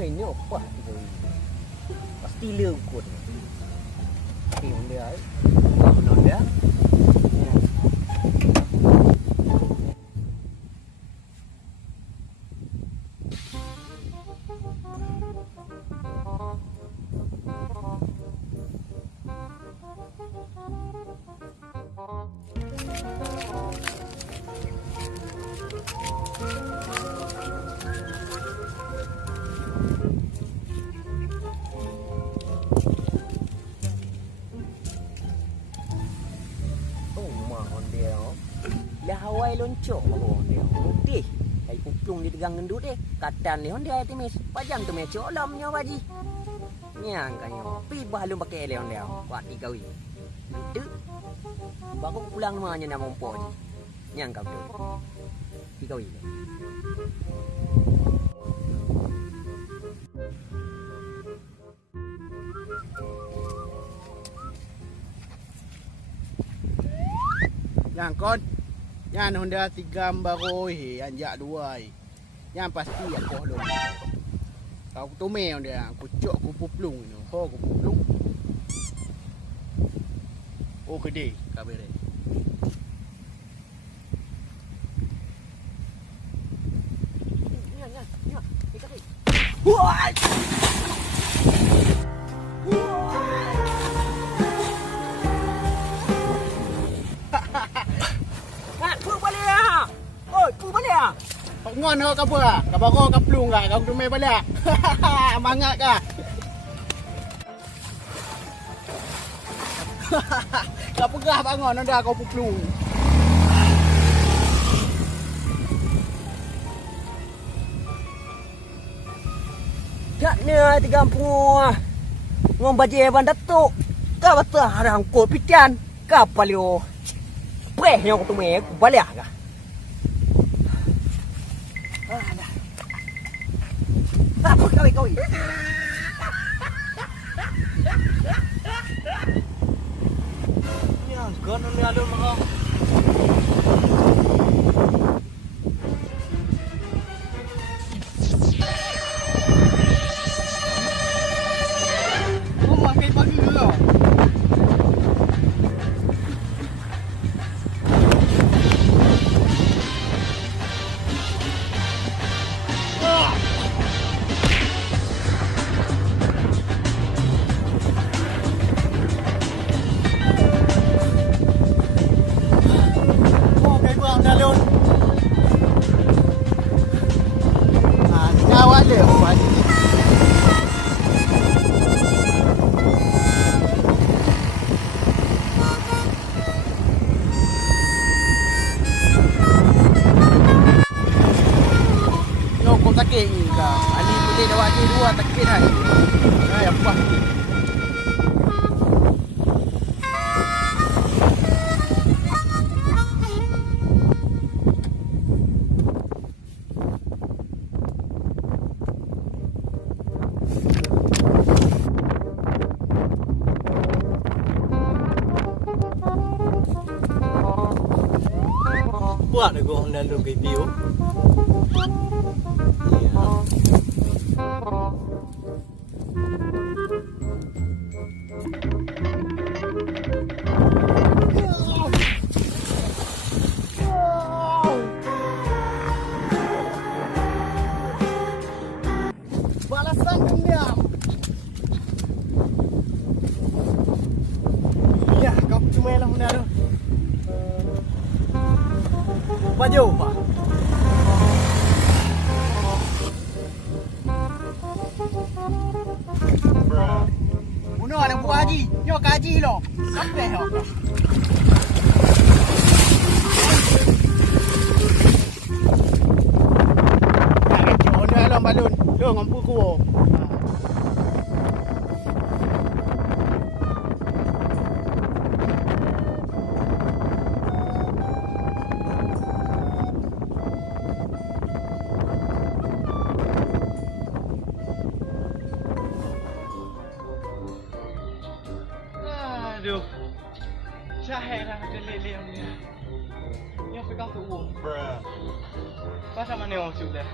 Ini apa tu? Pasti lengkut. Okey, dia. Mana dia? Hawai loncok baru dia. Putih. Kai puplung di tegang gendut deh. Katan ni dia timis. Pajam tu mecok lamnya baji. Nyang kanyo. Pi bahalum pakai leon dia. Buat dikawi. Itu. Baru pulang rumahnya nak mompo ni. Nyang kau tu. Dikawi. Yang kon yang Honda 3 baru anjak 2 yang pasti aku lu kau tume dia kucuk ku puplung ni ho ku puplung oh gede kabere ya ikut wah Kau ngon kau apa? Kau baru kau pelung kah? Kau dumai balik. Mangat kah? Kau pegah bangun dah kau pelung. Tak ni 30. Ngom baje ban datuk. Kau betul harang ko pitan. Kau palio. Preh yang tu me ku balik kah? Apa kau? Ni angkan ni ada mana? Kau makai pagi ke? Sakit ni kah? Ali boleh dah waktu 2 sakit dah. Hai apa? Buat aku Honda lu ke view. Balasan dendam. Ya, kau cuma lah Honda tu. Baju pak. Bunuh ada buah haji. Nyok haji lo. Sampai ho. mampu ku. Aduh. Syahir dah ada lele yang ni. Yang pegang tu. Bruh. Pasal mana orang sudah?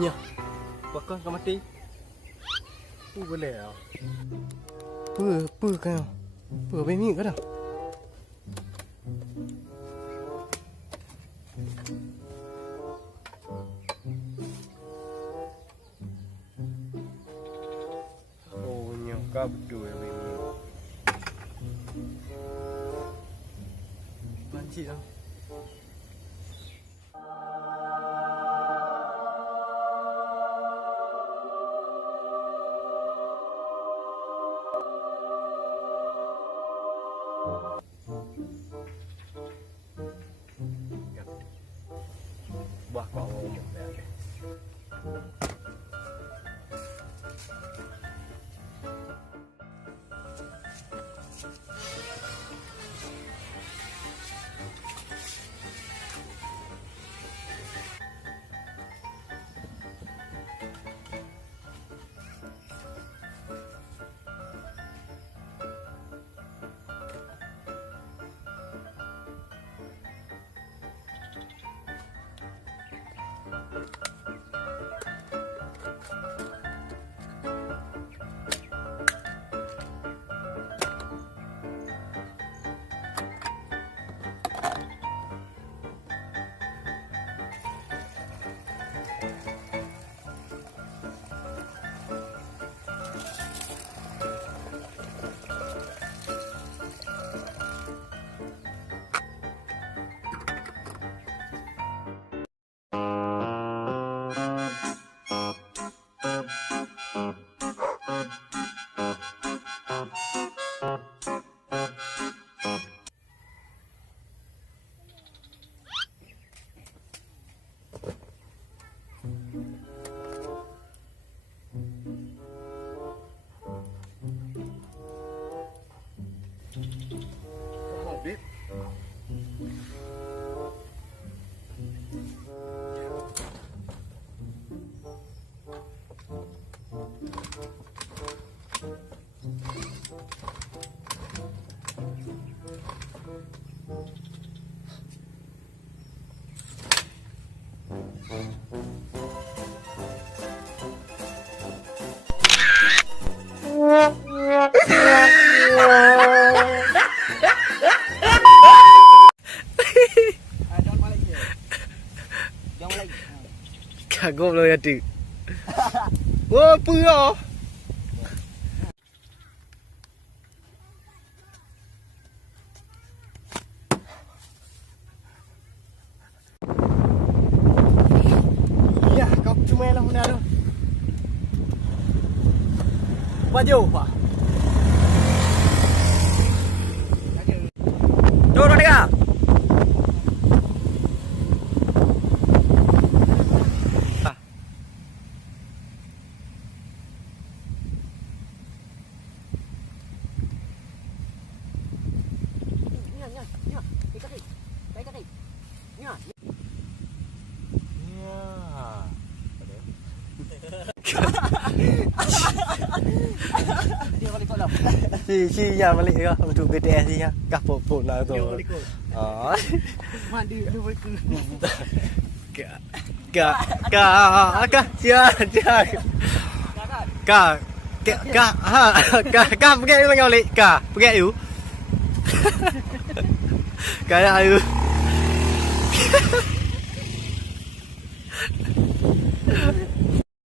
Nya, bakal kau mati. Boleh ah. Apa kau? Apa bini kau dah? Oh, nya kau betul ya bini. Banci dah. Buah kau ngomong dah. lagi. Kagum lo ya tu. Wah, apa ya? Ya, kau cuma lah benda tu. Baju apa? Turun dia. Dia balik kolam. Si ya balik ke untuk BTS si ya. Kah pop lah tu. Dia balik kot. Ah. Mak dia balik ke. Kak, sia. Kak, pergi dengan balik. Kak, pergi you. Kayak you.